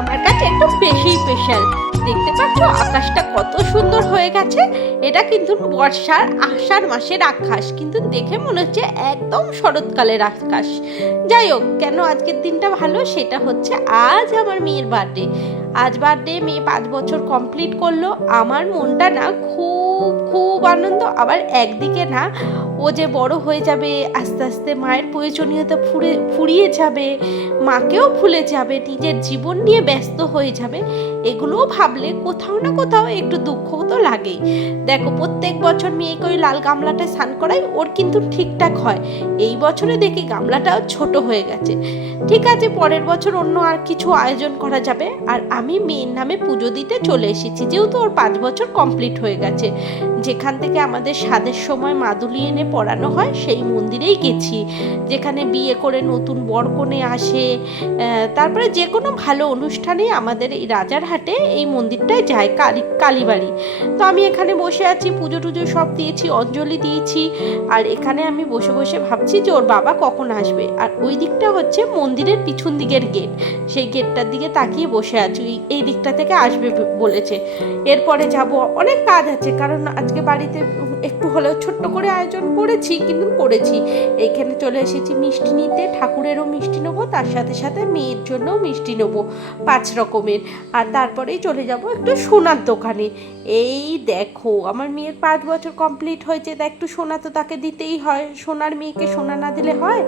আমার কাছে একটু বেশি স্পেশাল দেখতে পাচ্ছ আকাশটা কত সুন্দর হয়ে গেছে। এটা কিন্তু বর্ষার আষাঢ় মাসের আকাশ। কিন্তু দেখে মনে হচ্ছে একদম শরৎকালের আকাশ। যাই হোক, কেন আজকের দিনটা ভালো? সেটা হচ্ছে আজ আমার মেয়ের বার্থডে আজ বার্থডে মেয়ে পাঁচ বছর কমপ্লিট করল। আমার মনটা না খুব খুব আনন্দ। আবার একদিকে না ও যে বড় হয়ে যাবে, আস্তে আস্তে মায়ের প্রয়োজনীয়তা ফুরে, ফুরিয়ে যাবে, মাকেও ভুলে যাবে, নিজের জীবন নিয়ে ব্যস্ত হয়ে যাবে, এগুলোও ভাবলে কোথাও না কোথাও একটু দুঃখ তো লাগেই। দেখো, প্রত্যেক বছর মেয়েকে ওই লাল গামলাটা স্নান করাই ওর কিন্তু ঠিকঠাক হয়। এই বছরে দেখি গামলাটাও ছোট হয়ে গেছে। ঠিক আছে, পরের বছর অন্য আর কিছু আয়োজন করা যাবে। আর আমি মেয়ের নামে পুজো দিতে চলে এসেছি, যেহেতু ওর পাঁচ বছর কমপ্লিট হয়ে গেছে। যেখান থেকে আমাদের স্বাদের সময় মাদুলি এনে পড়ানো হয়, সেই মন্দিরেই গেছি। যেখানে বিয়ে করে নতুন বরকনে আসে তারপরে যে কোনো ভালো অনুষ্ঠানে আমাদের এই রাজারহাটে এই মন্দিরটায় যায়, কালী, কালীবাড়ি। তো আমি এখানে বসে আছি, পুজো টুজো সব দিয়েছি, অঞ্জলি দিয়েছি, আর এখানে আমি বসে বসে ভাবছি যে ওর বাবা কখন আসবে। আর ওই দিকটা হচ্ছে মন্দিরের পিছন দিকের গেট। সেই গেটটার দিকে তাকিয়ে বসে আছি এই- দিকটা থেকে আসবে বলেছে। এরপরে যাব, অনেক কাজ আছে, কারণ আজকে বাড়িতে একটু হলেও ছোট্ট করে আয়োজন করেছি, কিন্তু করেছি। এইখানে চলে এসেছি মিষ্টি নিতে, ঠাকুরেরও মিষ্টি নেব, তার সাথে সাথে মেয়ের জন্যও মিষ্টি নেব, পাঁচ রকমের। আর তারপরেই চলে যাব একটু সোনার দোকানে। এই দেখো, আমার মেয়ের পাঁচ বছর কমপ্লিট হয়েছে, তা একটু সোনা তো তাকে দিতেই হয়, সোনার মেয়েকে সোনা না দিলে হয়?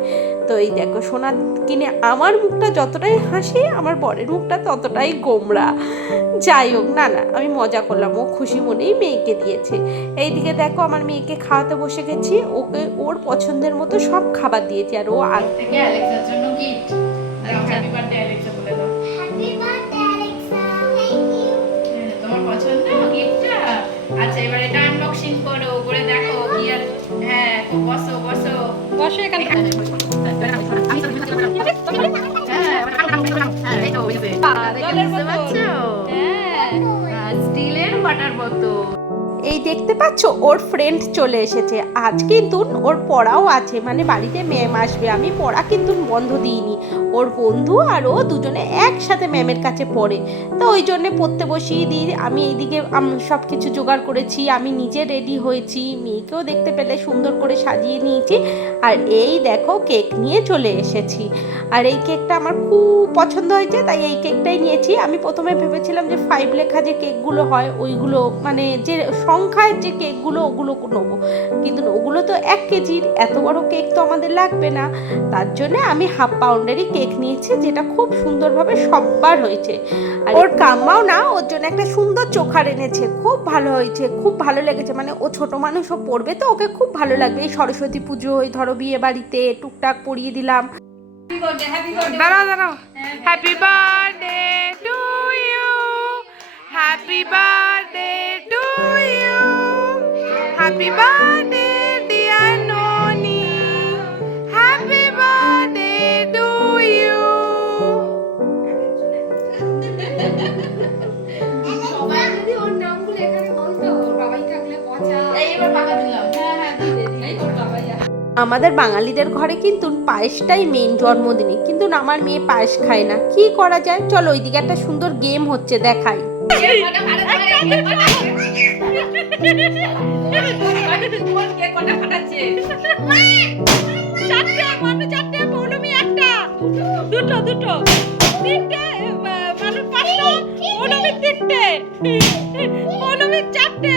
তো এই দেখো, সোনা কিনে আমার মুখটা যতটাই হাসি, আমার বরের মুখটা ততটাই গোমরা যাই হোক না না আমি মজা করলাম ও খুশি মনেই মেয়েকে দিয়েছে এইদিকে দেখো আমার মেয়েকে খাওয়াতে বসে গেছি ওকে ওর পছন্দের মতো সব খাবার দিয়েছি আর ও আগ থেকে অ্যালেক্সার জন্য গিফট হ্যাপি বার্থডে অ্যালেক্সা বলে দাও Happy birthday, Alexa. Thank you. হ্যাঁ, তোমার পছন্দ গিফটটা আচ্ছা এবার এটা আনবক্সিং করো করে দেখো কি আর হ্যাঁ বসো বসো বসো এখানে স্টিলের ওয়াটার বোতল এই মতো দেখতে পাচ্ছ? ওর ফ্রেন্ড চলে এসেছে। আজ কিন্তু ওর পড়াও আছে। মানে বাড়িতে ম্যাম আসবে। আমি পড়া কিন্তু বন্ধ দিইনি। ওর বন্ধু আর ও দুজনে একসাথে ম্যামের কাছে পড়ে। তো ওই জন্যে পড়তে বসিয়ে দিই। আমি এইদিকে সব কিছু জোগাড় করেছি। আমি নিজে রেডি হয়েছি। মেয়েকেও দেখতে পেলে সুন্দর করে সাজিয়ে নিয়েছি। আর এই দেখো কেক নিয়ে চলে এসেছি। আর এই কেকটা আমার খুব পছন্দ হয়েছে, তাই এই কেকটাই নিয়েছি। আমি প্রথমে ভেবেছিলাম যে ফাইভ লেখা যে কেকগুলো হয়, ওইগুলো মানে যে সংখ্যায় যে কেকগুলো ওগুলো নেব। কিন্তু ওগুলো তো এক কেজির এত বড় কেক তো আমাদের লাগবে না। তার জন্য আমি হাফ পাউন্ডেরই কেক নিয়েছি যেটা খুব সুন্দরভাবে সববার হয়েছে। আর ওর কাম্মাও না ওর জন্য একটা সুন্দর চোখার এনেছে খুব ভালো হয়েছে খুব ভালো লেগেছে। মানে ও ছোট মানুষ ও পড়বে তো ওকে খুব ভালো লাগবে। এই সরস্বতী পুজো ওই ধরো বিয়ে বাড়িতে টুকটাক পরিয়ে দিলাম। দাঁড়াও দাঁড়াও। হ্যাপি বার্থডে টু দিলাম হ্যাঁ হ্যাঁ দিয়ে দে এই তোর বাবাই আমাদের বাঙালিদের ঘরে কিন্তু পায়েসটাই মেন জন্মদিনে, কিন্তু আমার মেয়ে পায়েস খায় না। কি করা যায়? চলো, ওইদিকে একটা সুন্দর গেম হচ্ছে, দেখাই। চারটে মানু চারটে পৌলমি একটা দুটো দুটো তিনটে মানু পাঁচটা পৌলমি তিনটে পৌলমি চারটে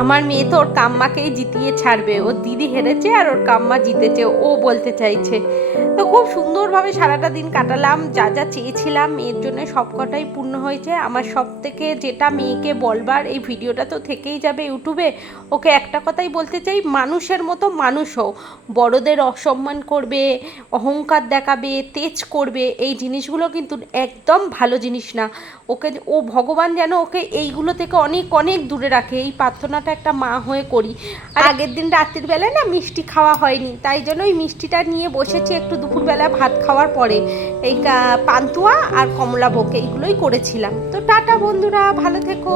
আমার মেয়ে তো ওর কাম্মাকেই জিতিয়ে ছাড়বে। ওর দিদি হেরেছে আর ওর কাম্মা জিতেছে। ও বলতে চাইছে তো খুব সুন্দরভাবে সারাটা দিন কাটালাম, যা যা চেয়েছিলাম মেয়ের জন্য সব কটাই পূর্ণ হয়েছে। আমার সব থেকে যেটা মেয়েকে বলবার, এই ভিডিওটা তো থেকেই যাবে ইউটিউবে। ওকে একটা কথাই বলতে চাই, মানুষের মতো মানুষ বড়দের অসম্মান করবে, অহংকার দেখাবে, তেজ করবে, এই জিনিসগুলো কিন্তু একদম ভালো জিনিস না। ওকে ও ভগবান যেন ওকে এইগুলো থেকে অনেক অনেক দূরে রাখে। এই প্রার্থনাটা একটা মা হয়ে করি। আর আগের দিন রাত্রির বেলায় না মিষ্টি খাওয়া হয়নি, তাই জন্য ওই মিষ্টিটা নিয়ে বসেছি একটু দুপুরবেলা ভাত খাওয়ার পরে এই পান্তুয়া আর কমলা কমলাভোগ এইগুলোই করেছিলাম। তো টাটা বন্ধুরা, ভালো থেকো।